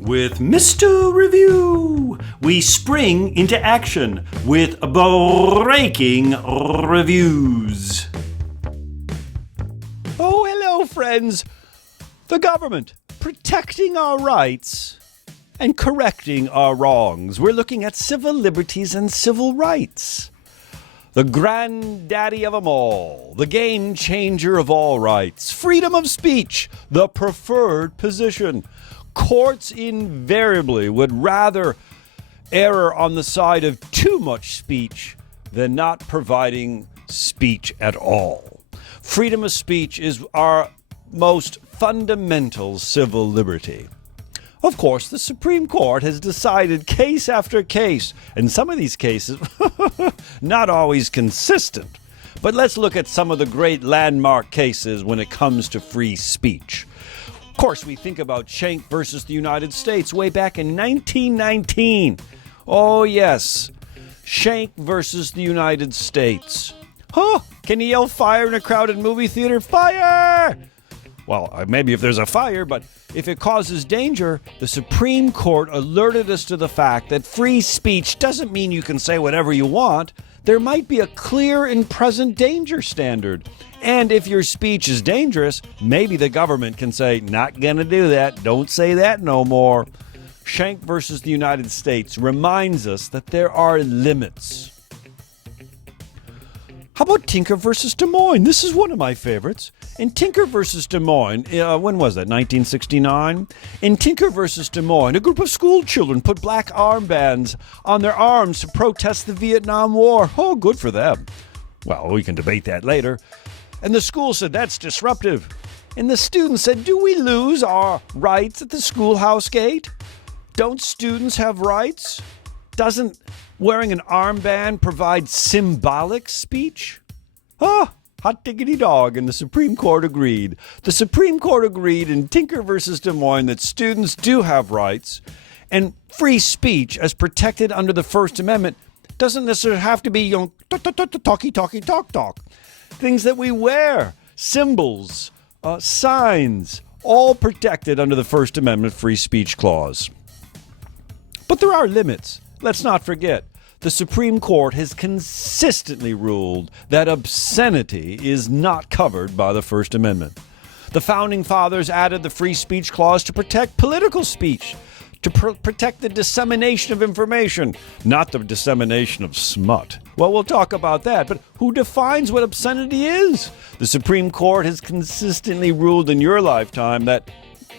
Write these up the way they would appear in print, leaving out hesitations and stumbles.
With Mr. Review, we spring into action with breaking reviews. Oh, hello, friends. The government protecting our rights and correcting our wrongs. We're looking at civil liberties and civil rights. The granddaddy of them all, the game changer of all rights, freedom of speech, the preferred position. Courts invariably would rather err on the side of too much speech than not providing speech at all. Freedom of speech is our most fundamental civil liberty. Of course, the Supreme Court has decided case after case, and some of these cases not always consistent. But let's look at some of the great landmark cases when it comes to free speech. Of course, we think about Schenck versus the United States way back in 1919. Oh, yes. Schenck versus the United States. Huh? Can you yell fire in a crowded movie theater? Fire! Well, maybe if there's a fire, but if it causes danger, the Supreme Court alerted us to the fact that free speech doesn't mean you can say whatever you want. There might be a clear and present danger standard. And if your speech is dangerous, maybe the government can say, not gonna do that, don't say that no more. Schenck versus the United States reminds us that there are limits. How about Tinker versus Des Moines? This is one of my favorites. In Tinker versus Des Moines, when was that, 1969? In Tinker versus Des Moines, a group of school children put black armbands on their arms to protest the Vietnam War. Oh, good for them. Well, we can debate that later. And the school said, that's disruptive. And the students said, do we lose our rights at the schoolhouse gate? Don't students have rights? Doesn't wearing an armband provide symbolic speech? Ah, hot diggity dog, and the Supreme Court agreed. The Supreme Court agreed in Tinker versus Des Moines that students do have rights, and free speech, as protected under the First Amendment, doesn't necessarily have to be talk. Things that we wear, symbols, signs, all protected under the First Amendment free speech clause. But there are limits. Let's not forget, the Supreme Court has consistently ruled that obscenity is not covered by the First Amendment. The Founding Fathers added the free speech clause to protect political speech, to protect the dissemination of information, not the dissemination of smut. Well, we'll talk about that, but who defines what obscenity is? The Supreme Court has consistently ruled in your lifetime that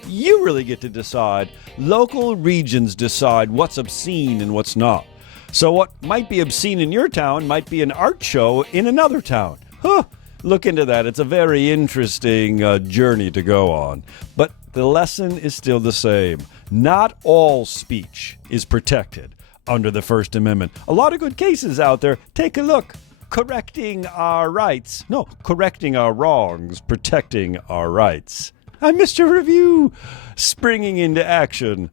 you really get to decide. Local regions decide what's obscene and what's not. So what might be obscene in your town might be an art show in another town. Huh. Look into that. It's a very interesting journey to go on. But the lesson is still the same. Not all speech is protected under the First Amendment. A lot of good cases out there. Take a look. Correcting our rights. No, correcting our wrongs, protecting our rights. I'm Mr. Review, springing into action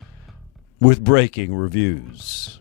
with breaking reviews.